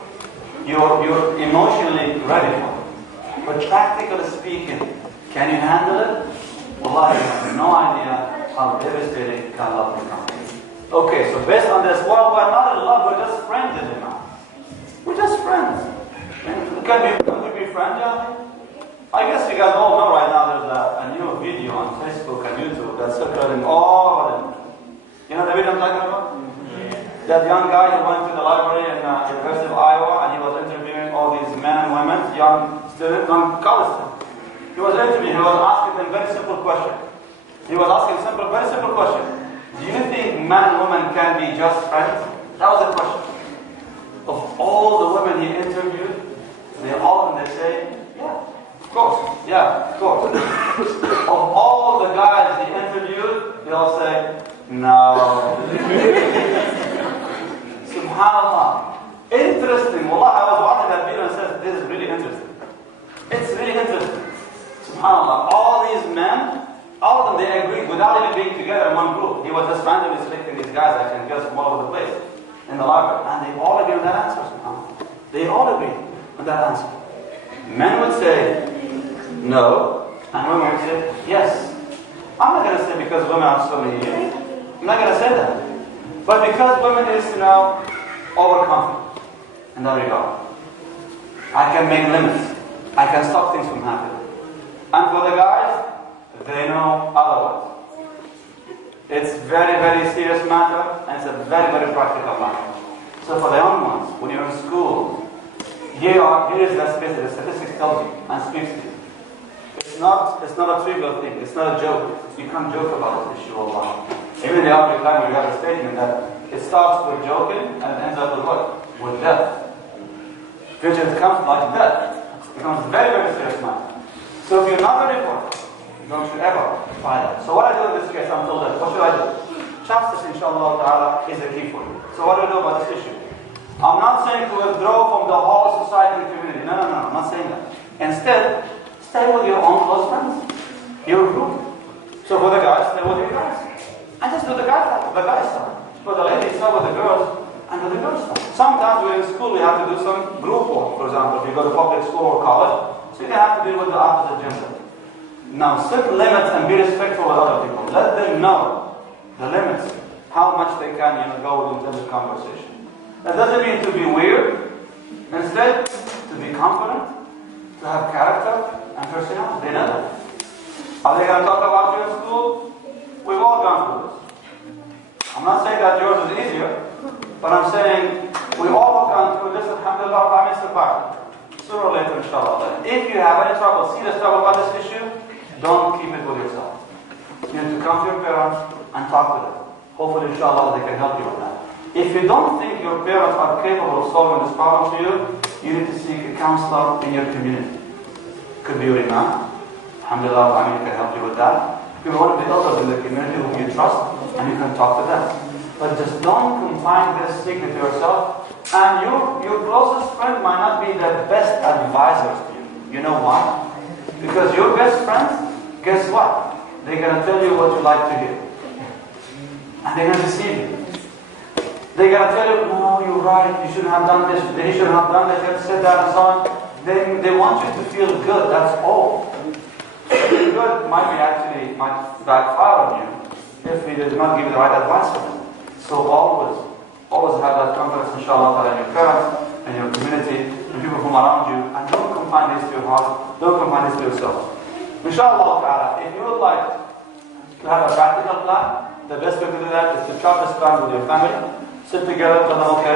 You're emotionally ready for it. But practically speaking, can you handle it? Wallahi, you have no idea how devastating can love become. Okay, so based on this, well, we're not in love, we're just friends in it now. We're just friends. Can we be friends, yeah? I guess you guys all know right now there's a new video on Facebook and YouTube that's circulating all over them. You know the video I'm talking about? Mm-hmm. That young guy who went to the library in the University of Iowa and he was interviewing all these men and women, young students, young college students. He was interviewing, he was asking them very simple question. He was asking very simple question. Do you think men and women can be just friends? That was the question. Of all the women he interviewed, they say, yeah, of course, yeah, of course. Of all the guys he interviewed, they all say, no. Subhanallah. Interesting. Wallah, I was watching that video and said, this is really interesting. It's really interesting. Subhanallah. All these men, all of them, they agreed without even being together in one group. He was just randomly selecting these guys that can guess from all over the place in the library. And they all agreed on that answer, subhanAllah. They all agreed on that answer. Men would say no, and women would say yes. I'm not going to say because women are so many years. I'm not going to say that. But because women is, overconfident in that regard. I can make limits. I can stop things from happening. And for the guys, they know otherwise. It's very, very serious matter, and it's a very, very practical matter. So for the young ones, when you're in school, here is the space that the statistics tells you and speaks to you. It's not a trivial thing, it's not a joke. You can't joke about this issue Allah. Even in the Arabic language, we have a statement that It starts with joking and it ends up with what? With death. Which it comes like death. It becomes very, very serious matter. So if you're not ready for it, don't you ever try that. So what I do in this case, I'm told that. What should I do? Justice, inshallah ta'ala, is the key for you. So what do I do about this issue? I'm not saying to withdraw from the whole society and community. No, I'm not saying that. Instead, stay with your own close friends. Your group. So for the guys, stay with your guys. And just do the guy stuff. For the ladies, stay with the girls, and do the girls stuff. Sometimes we're in school, we have to do some group work. For example, if you go to public school or college, so you have to deal with the opposite gender. Now, set limits and be respectful with other people. Let them know the limits, how much they can go into this conversation. That doesn't mean to be weird. Instead, to be confident, to have character and personality. They know that. Are they going to talk about you in school? We've all gone through this. I'm not saying that yours is easier, but I'm saying we all have gone through this. Alhamdulillah, sooner or later, inshallah. If you have any trouble, serious trouble about this issue, don't keep it with yourself. You need to come to your parents and talk to them. Hopefully, inshallah, they can help you with that. If you don't think your parents are capable of solving this problem for you, you need to seek a counselor in your community. Could be your imam. Alhamdulillah, can help you with that. Could be one of the elders in the community whom you trust, and you can talk to them. But just don't confine this secret to yourself. And your closest friend might not be the best advisors to you. You know why? Because your best friends, guess what? They're going to tell you what you like to hear. And they're going to deceive you. They're going to tell you, no, you're right, you shouldn't have done this, you shouldn't have done that, you have said that, and so on. They want you to feel good, that's all. Feeling good might backfire on you if we did not give you the right advice for them. So always have that confidence, inshallah, in your parents, in your community, in people from around you, and don't confine this to your heart, don't confine this to yourself. Inshallah, if you would like to have a practical plan, the best way to do that is to chart this plan with your family. Sit together, tell them, okay,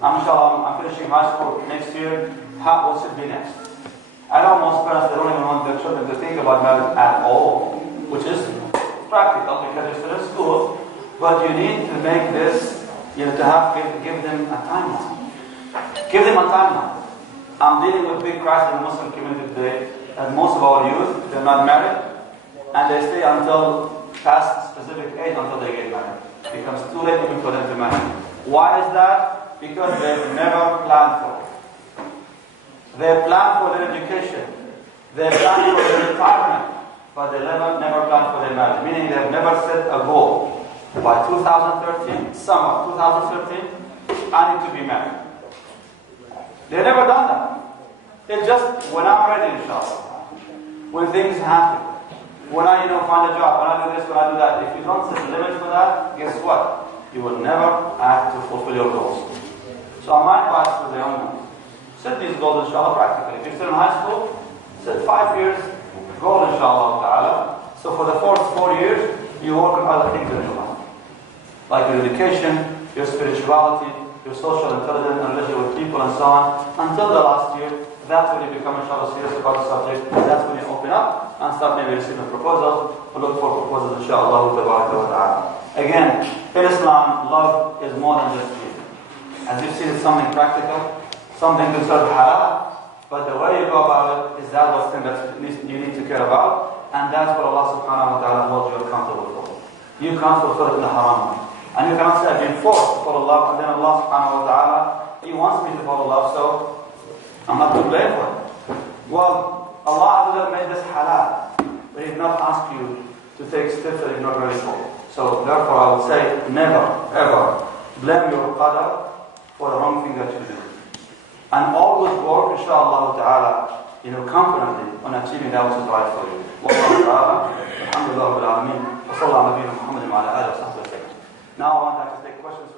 inshallah, I'm finishing high school next year. What should be next? I know most parents, they don't even want their children to think about marriage at all, which is practical because you're still in school. But you need to make this, give them a timeline. Give them a timeline. I'm dealing with big crisis in the Muslim community today, and most of our youth, they're not married, and they stay until past specific age until they get married. It becomes too late even for them to marry. Why is that? Because they've never planned for it. They plan for their education. They plan for their retirement. But they never plan for their marriage. Meaning they've never set a goal. By 2013, summer 2013, I need to be married. They've never done that. It's just when I'm ready, inshallah. When things happen. When I find a job, when I do this, when I do that. If you don't set limits for that, guess what? You will never act to fulfill your goals. So my advice to the young ones, set these goals inshallah practically. If you're still in high school, set 5 years goal inshallah ta'ala. So for the first 4 years, you work on other things in your life. Like your education, your spirituality, your social intelligence and relationship with people and so on. Until the last year, that's when you become inshallah serious about the subject. That's when you open up and start maybe receiving proposals, or look for proposals inshallah ta'ala. Again, in Islam, love is more than just feeling. As you see, it's something practical, something considered halal, but the way you go about it is that what's thing that you need to care about, and that's what Allah subhanahu wa ta'ala holds you accountable for. You can't fulfill it in the haram. And you cannot say, I've been forced to follow love, and then Allah subhanahu wa ta'ala, He wants me to follow love, so I'm not to blame for it. Well, Allah made this halal, but He did not ask you to take steps that you're not ready for. So therefore I would say, never, ever blame your qadar for the wrong thing that you do. And always work, inshallah ta'ala, confidently on achieving that which is right for you. Wallahu ta'ala, alhamdulillah rabbil alameen, wa sallallahu ala nabiyyina Muhammadin wa ala alihi wa sahbihi wa sallam. Now I want to take questions.